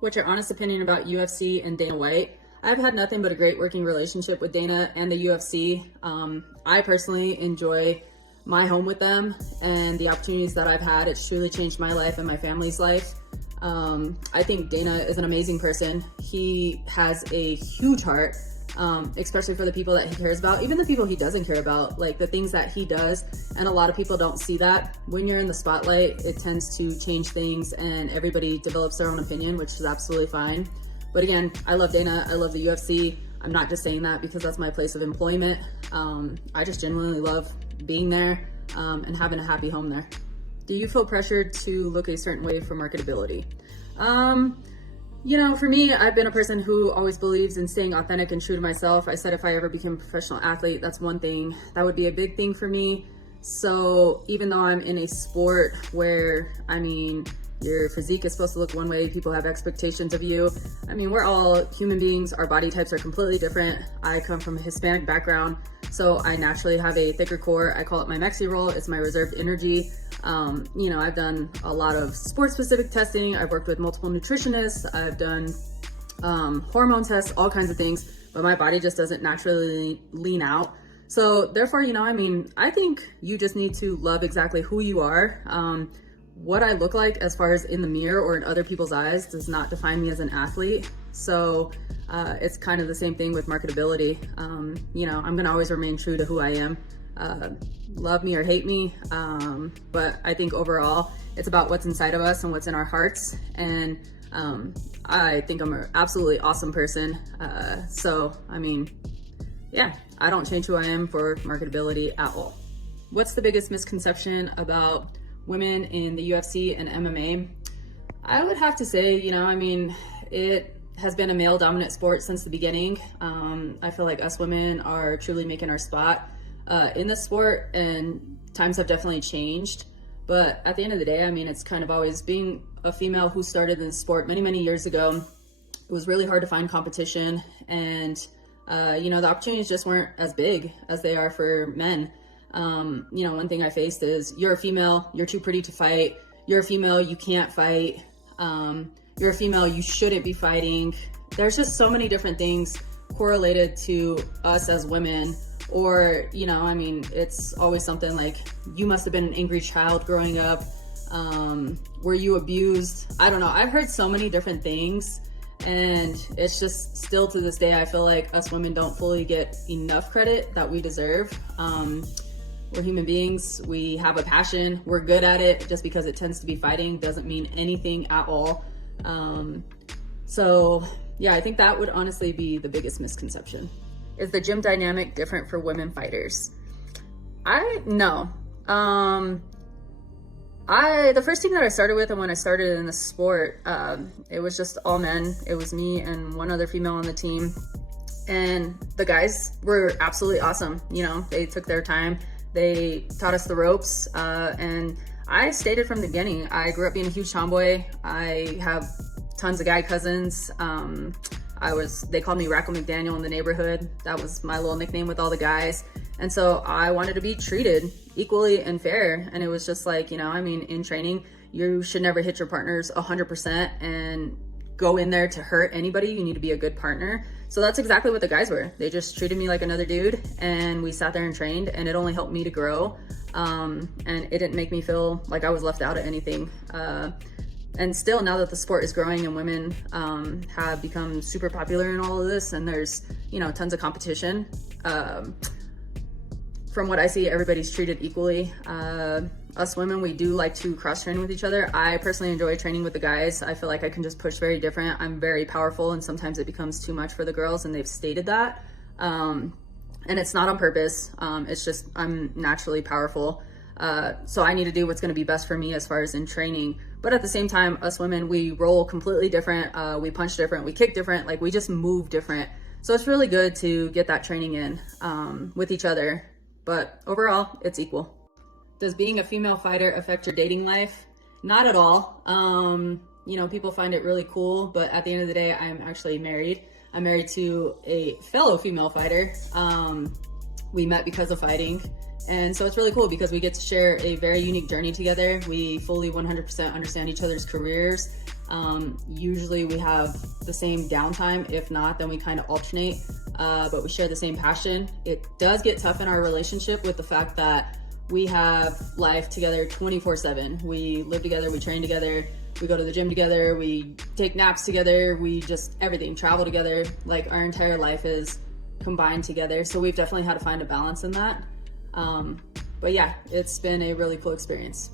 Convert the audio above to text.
What's your honest opinion about UFC and Dana White? I've had nothing but a great working relationship with Dana and the UFC. I personally enjoy my home with them and the opportunities that I've had. It's truly changed my life and my family's life. I think Dana is an amazing person. He has a huge heart, especially for the people that he cares about, even the people he doesn't care about, like the things that he does. And a lot of people don't see that. When you're in the spotlight, it tends to change things and everybody develops their own opinion, which is absolutely fine. But again, I love Dana, I love the UFC. I'm not just saying that because that's my place of employment. I just genuinely love being there and having a happy home there. Do you feel pressured to look a certain way for marketability? You know, for me, I've been a person who always believes in staying authentic and true to myself. I said if I ever became a professional athlete, that's one thing. That would be a big thing for me. So even though I'm in a sport where, I mean, your physique is supposed to look one way, people have expectations of you. I mean, we're all human beings. Our body types are completely different. I come from a Hispanic background, so I naturally have a thicker core. I call it my Mexi roll. It's my reserved energy. You know, I've done a lot of sport-specific testing. I've worked with multiple nutritionists. I've done hormone tests, all kinds of things, but my body just doesn't naturally lean out. So therefore, you know, I mean, I think you just need to love exactly who you are. What I look like as far as in the mirror or in other people's eyes does not define me as an athlete. So it's kind of the same thing with marketability. You know, I'm gonna always remain true to who I am. Love me or hate me, but I think overall it's about what's inside of us and what's in our hearts. And I think I'm an absolutely awesome person. So, I mean, yeah, I don't change who I am for marketability at all. What's the biggest misconception about women in the UFC and MMA? I would have to say, you know, I mean, it has been a male dominant sport since the beginning. I feel like us women are truly making our spot in the sport, and times have definitely changed. But at the end of the day, I mean, it's kind of always being a female who started in the sport many, many years ago. It was really hard to find competition, and you know, the opportunities just weren't as big as they are for men. You know, one thing I faced is you're a female, you're too pretty to fight. You're a female, you can't fight. You're a female, you shouldn't be fighting. There's just so many different things correlated to us as women. Or, you know, I mean, it's always something like, you must have been an angry child growing up. Were you abused? I don't know. I've heard so many different things, and it's just still to this day, I feel like us women don't fully get enough credit that we deserve. We're human beings. We have a passion. We're good at it. Just because it tends to be fighting doesn't mean anything at all. So yeah, I think that would honestly be the biggest misconception. Is the gym dynamic different for women fighters? No. The first team that I started with, and when I started in the sport, it was just all men. It was me and one other female on the team. And the guys were absolutely awesome. You know, they took their time. They taught us the ropes, and I stated from the beginning, I grew up being a huge tomboy. I have tons of guy cousins. They called me Raquel McDaniel in the neighborhood. That was my little nickname with all the guys. And so I wanted to be treated equally and fair. And it was just like, you know, I mean, in training, you should never hit your partners 100% and go in there to hurt anybody. You need to be a good partner. So that's exactly what the guys were. They just treated me like another dude, and we sat there and trained, and it only helped me to grow. And it didn't make me feel like I was left out of anything. And still, now that the sport is growing and women have become super popular in all of this, and there's, you know, tons of competition, from what I see, everybody's treated equally. Us women, we do like to cross-train with each other. I personally enjoy training with the guys. I feel like I can just push very different. I'm very powerful, and sometimes it becomes too much for the girls, and they've stated that. And it's not on purpose. It's just I'm naturally powerful. So I need to do what's gonna be best for me as far as in training. But at the same time, us women, we roll completely different. We punch different, we kick different, like we just move different. So it's really good to get that training in with each other. But overall, it's equal. Does being a female fighter affect your dating life? Not at all. You know, people find it really cool, but at the end of the day, I'm actually married. I'm married to a fellow female fighter. We met because of fighting. And so it's really cool because we get to share a very unique journey together. We fully 100% understand each other's careers. Usually we have the same downtime. If not, then we kind of alternate, but we share the same passion. It does get tough in our relationship with the fact that we have life together 24/7. We live together, we train together, we go to the gym together, we take naps together, we just everything, travel together. Like our entire life is combined together. So we've definitely had to find a balance in that. But yeah, it's been a really cool experience.